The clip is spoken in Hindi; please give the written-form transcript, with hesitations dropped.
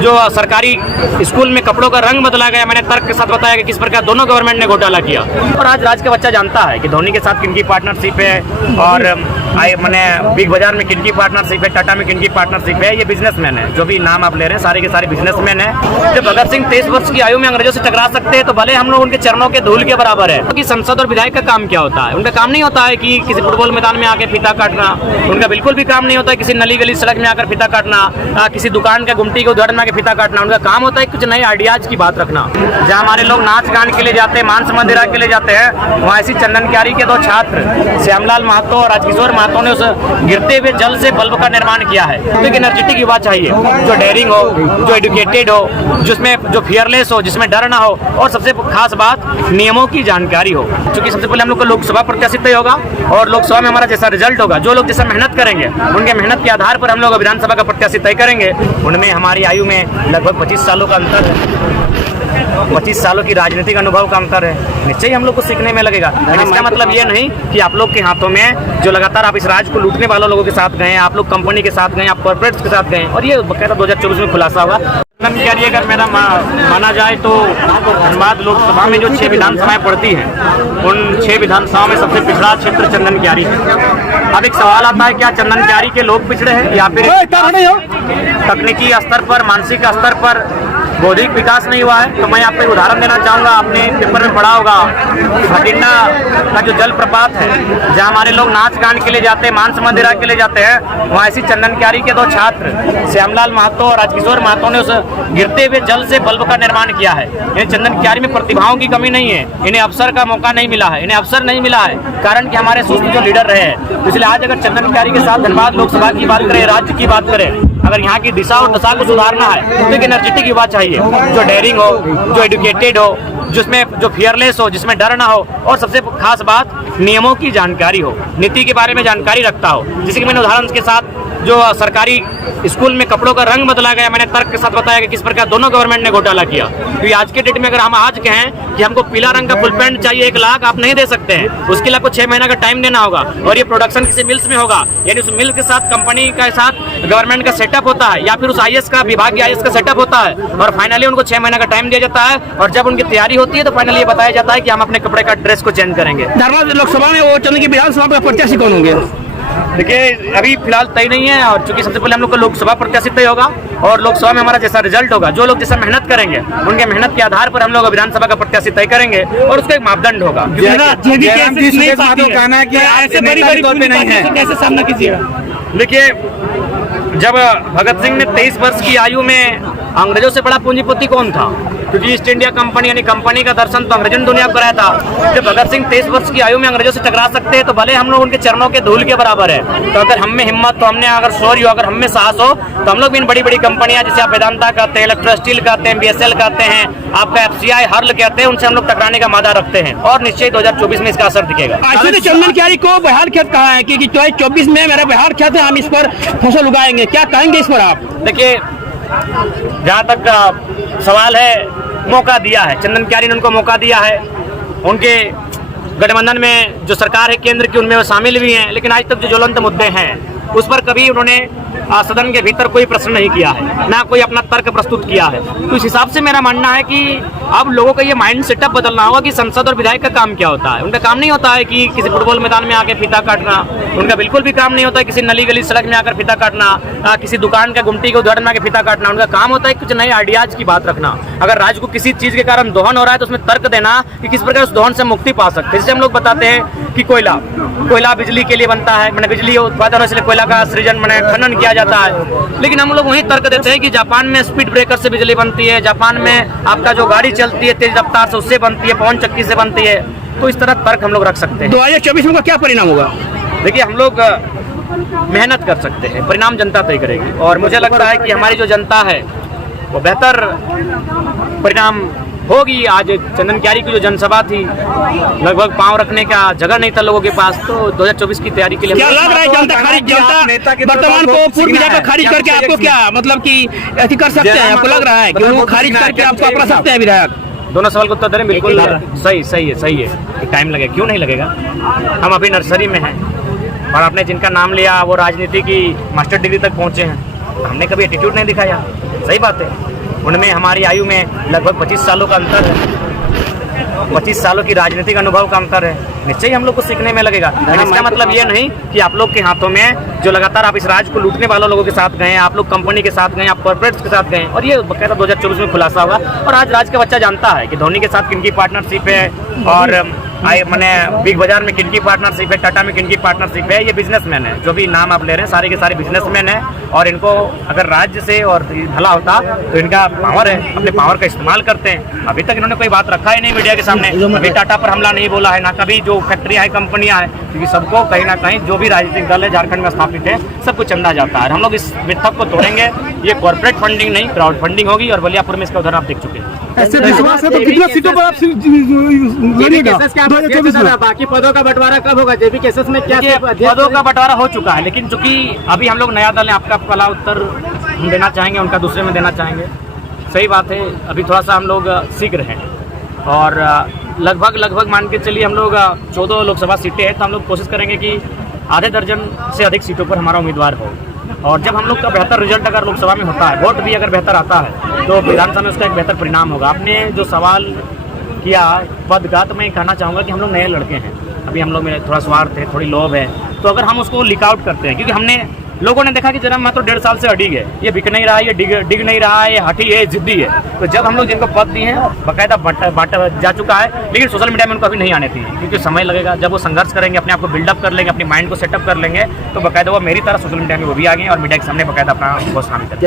जो सरकारी स्कूल में कपड़ों का रंग बदला गया, मैंने तर्क के साथ बताया कि किस प्रकार दोनों गवर्नमेंट ने घोटाला किया। और आज राज्य का बच्चा जानता है कि धोनी के साथ किनकी पार्टनरशिप है और मैंने बिग बाजार में किनकी पार्टनरशिप है, टाटा में किनकी पार्टनरशिप है। ये बिजनेसमैन है, जो भी नाम आप ले रहे हैं सारे के सारे बिजनेसमैन है। जब भगत सिंह 23 वर्ष की आयु में अंग्रेजों से टकरा सकते हैं तो भले हम लोग उनके चरणों के धूल के बराबर है। क्योंकि संसद और विधायक का काम क्या होता है? उनका काम नहीं होता है कि किसी फुटबॉल मैदान में आके फीता काटना, उनका बिल्कुल भी काम नहीं होता है किसी नली गली सड़क में आकर फीता काटना, किसी दुकान के गुमटी के उद्घाटन में आके फीता काटना। उनका काम होता है कुछ नए आइडियाज की बात रखना। जहाँ हमारे लोग नाच गान के लिए जाते हैं, मान सम्मान के लिए जाते हैं, वहाँ ऐसी चंदन क्यारी के 2 छात्र श्यामलाल महतो और राजकिशोर महतो ने उस गिरते हुए जल से बल्ब का निर्माण किया है। तो एक एनर्जेटिक युवा चाहिए, जो डेयरिंग हो, जो एडुकेटेड हो, जिसमें जो फियरलेस हो, जिसमें डर ना हो, और सबसे खास बात नियमों की जानकारी हो। क्योंकि सबसे पहले हम लोग को लोकसभा प्रत्याशी तय होगा और लोकसभा में हमारा जैसा रिजल्ट होगा, जो लोग जैसा मेहनत करेंगे उनके मेहनत के आधार पर हम लोग विधानसभा का प्रत्याशी तय करेंगे। उनमें हमारी आयु में लगभग 25 सालों का अंतर है, 25 सालों की राजनीतिक अनुभव का अंतर है। निश्चय ही हम लोग को सीखने में लगेगा। इसका मतलब ये नहीं कि आप लोग के हाथों में जो लगातार आप इस राज्य को लूटने वाले लोगों के साथ गए, आप लोग कंपनी के साथ गए, आप कॉर्पोरेट्स के साथ गए, और ये बकायदा 2024 में खुलासा होगा। क्यारी अगर मेरा माना जाए तो धनबाद लोकसभा में जो 6 विधानसभाएं पड़ती हैं, उन 6 विधानसभाओं में सबसे पिछड़ा क्षेत्र चंदन क्यारी है। अब एक सवाल आता है, क्या चंदन क्यारी के लोग पिछड़े हैं या फिर तकनीकी स्तर पर, मानसिक स्तर पर बौद्धिक विकास नहीं हुआ है? तो मैं आपको एक उदाहरण देना चाहूँगा। आपने पेपर में पढ़ा होगा भटिंडा का जो जल प्रपात है, जहाँ हमारे लोग नाच गान के लिए जाते हैं, मान सम्मान के लिए जाते हैं, वहाँ ऐसी चंदन क्यारी के 2 छात्र श्यामलाल महतो और राजकिशोर महतो ने उस गिरते हुए जल से बल्ब का निर्माण किया है। इन्हें चंदन क्यारी में प्रतिभाओं की कमी नहीं है, इन्हें अवसर का मौका नहीं मिला है, इन्हें अवसर नहीं मिला है, कारण कि हमारे सुस्त जो लीडर रहे हैं। इसलिए आज अगर चंदन क्यारी के साथ धनबाद लोकसभा की बात करें, राज्य की बात करें, अगर यहाँ की दिशा और दशा को सुधारना है तो एक एनर्जेटिक युवा चाहिए, जो डेयरिंग हो, जो एडुकेटेड हो, जिसमें जो फियरलेस हो, जिसमें डर ना हो, और सबसे खास बात नियमों की जानकारी हो, नीति के बारे में जानकारी रखता हो। जैसे कि मैंने उदाहरण के साथ जो सरकारी स्कूल में कपड़ों का रंग बदला गया, मैंने तर्क के साथ बताया कि किस प्रकार दोनों गवर्नमेंट ने घोटाला किया। क्योंकि आज के डेट में अगर हम आज कहें कि हमको पीला रंग का फुल पैंट चाहिए 1 लाख, आप नहीं दे सकते हैं, उसके लिए आपको 6 महीना का टाइम देना होगा, और ये प्रोडक्शन किसी मिल्स में होगा, यानी उस मिल के साथ कंपनी के साथ गवर्नमेंट का सेटअप होता है, या फिर उस आईएएस का विभाग के आईएएस का सेटअप होता है, और फाइनली उनको 6 महीना का टाइम दिया जाता है, और जब उनकी तैयारी होती है तो फाइनली ये बताया जाता है कि हम अपने कपड़े का ड्रेस को चेंज करेंगे। धनबाद लोकसभा में वो चंदन की विधानसभा का प्रत्याशी कौन होंगे? देखिए अभी फिलहाल तय नहीं है, और चूंकि सबसे पहले हम लोग को लोकसभा प्रत्याशी तय होगा और लोकसभा में हमारा जैसा रिजल्ट होगा, जो लोग जैसा मेहनत करेंगे उनके मेहनत के आधार पर हम लोग विधानसभा का प्रत्याशी तय करेंगे, और उसका एक मापदंड होगा। कैसे सामना कीजिएगा? देखिए, जब भगत सिंह ने 23 वर्ष की आयु में अंग्रेजों से बड़ा पूंजीपति कौन था? क्योंकि ईस्ट इंडिया कंपनी यानी कंपनी का दर्शन तो अंग्रेजों ने दुनिया को कराया था। जब भगत सिंह 23 वर्ष की आयु में अंग्रेजों से टकरा सकते हैं तो भले हम लोग उनके चरणों के धूल के बराबर है। तो अगर हम में हिम्मत, तो हमने अगर शौर्य, अगर हम में साहस हो, तो हम लोग भी इन बड़ी बड़ी कंपनियां जैसे आप वेदांता कहते हैं, इलेक्ट्रो स्टील कहते हैं, BSL कहते हैं, आपका FCI हर्ल कहते हैं, उनसे हम लोग टकराने का मादा रखते हैं, और निश्चय 2024 में इसका असर दिखेगा। चंदन क्यारी को बिहार खेत कहा है कि 2024 में मेरा बिहार खेत है, हम इस पर फसल उगाएंगे, क्या कहेंगे इस पर आप? देखिए, जहाँ तक सवाल है, मौका दिया है चंदन क्यारी ने, उनको मौका दिया है। उनके गठबंधन में जो सरकार है केंद्र की, उनमें वो शामिल भी हैं, लेकिन आज तक जो ज्वलंत मुद्दे हैं उस पर कभी उन्होंने सदन के भीतर कोई प्रश्न नहीं किया है, ना कोई अपना तर्क प्रस्तुत किया है। तो इस हिसाब से मेरा मानना है कि अब लोगों का ये माइंड सेटअप बदलना होगा कि संसद और विधायक का काम क्या होता है। उनका काम नहीं होता है कि किसी फुटबॉल मैदान में आके फीता काटना, उनका बिल्कुल भी काम नहीं होता है किसी नली गली सड़क में आकर फीता काटना, किसी दुकान के गुमटी के उद्घाटन में आकर फीता काटना। उनका काम होता है कुछ नए आइडियाज की बात रखना। अगर राज्य को किसी चीज के कारण दोहन हो रहा है तो उसमें तर्क देना कि किस प्रकार उस दोहन से मुक्ति पा सकते हैं। जैसे हम लोग बताते हैं कि कोयला बिजली के लिए बनता है, मैंने बिजली उत्पादन इसलिए कोयला का सृजन मैंने खनन किया जाता है, लेकिन हम लोग वही तर्क देते हैं कि जापान में स्पीड ब्रेकर से बिजली बनती है, जापान में आपका जो गाड़ी चलती है तेज रफ्तार से उससे बनती है, पवन चक्की से बनती है। तो इस तरह तर्क हम लोग रख सकते हैं। 2024 में क्या परिणाम होगा? देखिए, हम लोग मेहनत कर सकते हैं, परिणाम जनता तय करेगी, और मुझे लगता है कि हमारी जो जनता है वो बेहतर परिणाम होगी। आज चंदन क्यारी की जो जनसभा थी, लगभग पांव रखने का जगह नहीं था लोगों के पास, तो 2024 की तैयारी के लिए क्या लग रहा है जनता वर्तमान को पूर्व विधायक को खारिज करके आपको क्या मतलब कि ऐसी कर सकते हैं? आपको लग रहा है कि वो खारिज करके आपको अपना सकते हैं विधायक? दोनों सवाल को उत्तर दें। बिल्कुल सही है। टाइम लगेगा, क्यों नहीं लगेगा? हम अभी नर्सरी में हैं, और आपने जिनका नाम लिया वो राजनीति की मास्टर डिग्री तक पहुंचे हैं। हमने कभी एटीट्यूड नहीं दिखाया, सही बात है। उनमें हमारी आयु में लगभग 25 सालों का अंतर है, 25 सालों की राजनीतिक अनुभव का अंतर है। निश्चय ही हम लोग को सीखने में लगेगा। लेकिन इसका मतलब ये नहीं कि आप लोग के हाथों में जो लगातार आप इस राज्य को लूटने वाले लोगों के साथ गए, आप लोग कंपनी के साथ गए, आप कॉर्पोरेट्स के साथ गए, और ये बकायदा 2024 में खुलासा होगा। और आज राज्य का बच्चा जानता है कि धोनी के साथ किनकी पार्टनरशिप है, और मैंने बिग बाजार में किनकी पार्टनरशिप है, टाटा में किनकी पार्टनरशिप है। ये बिजनेसमैन है, जो भी नाम आप ले रहे हैं सारे के सारे बिजनेसमैन हैं। और इनको अगर राज्य से और भला होता तो इनका पावर है, अपने पावर का इस्तेमाल करते हैं। अभी तक इन्होंने कोई बात रखा ही नहीं मीडिया के सामने, अभी टाटा पर हमला नहीं बोला है, ना कभी जो फैक्ट्रियाँ हैं, कंपनियाँ हैं, क्योंकि सबको कहीं ना कहीं जो भी राजनीतिक दल है झारखंड में स्थापित है, सबको चंदा जाता है। हम लोग इस मिथक को तोड़ेंगे। ये कॉर्पोरेट फंडिंग नहीं, क्राउड फंडिंग होगी, और बलियापुर में इसका उदाहरण आप देख चुके हैं। ऐसे विश्वास है तो कितना सीटों पर आप लड़िएगा 2024 में? बाकी पदों का बंटवारा कब होगा? जेबी केसेस में क्या पदों का बंटवारा हो चुका है, लेकिन चूंकि अभी हम लोग नया दल है, आपका पहला उत्तर हम देना चाहेंगे, उनका दूसरे में देना चाहेंगे। सही बात है, अभी थोड़ा सा हम लोग सीख रहे हैं, और लगभग मान के चलिए हम लोग 14 लोकसभा सीटें हैं, तो हम लोग कोशिश करेंगे कि आधे दर्जन से अधिक सीटों पर हमारा उम्मीदवार हो। और जब हम लोग का बेहतर रिजल्ट अगर लोकसभा में होता है, वोट भी अगर बेहतर आता है, तो विधानसभा में उसका एक बेहतर परिणाम होगा। आपने जो सवाल किया पद का, तो मैं कहना चाहूँगा कि हम लोग नए लड़के हैं, अभी हम लोग में थोड़ा स्वार्थ है, थोड़ी लोभ है, तो अगर हम उसको लीक आउट करते हैं, क्योंकि हमने लोगों ने देखा कि जन्म में तो 1.5 साल से अड़िग है, ये बिक नहीं रहा है, ये डिग नहीं रहा है, ये हठी है, जिद्दी है। तो जब हम लोग जिनको पद दिए हैं, बाकायदा बांटा जा चुका है, लेकिन सोशल मीडिया में उनको अभी नहीं आने चाहिए, क्योंकि समय लगेगा। जब वो संघर्ष करेंगे, अपने आप को बिल्डअप कर लेंगे, अपनी माइंड को सेटअप कर लेंगे, तो बाकायदा वो मेरी तरह सोशल मीडिया में वो भी आ गए और मीडिया के सामने बाकायदा अपना घोषणा भी करेंगे।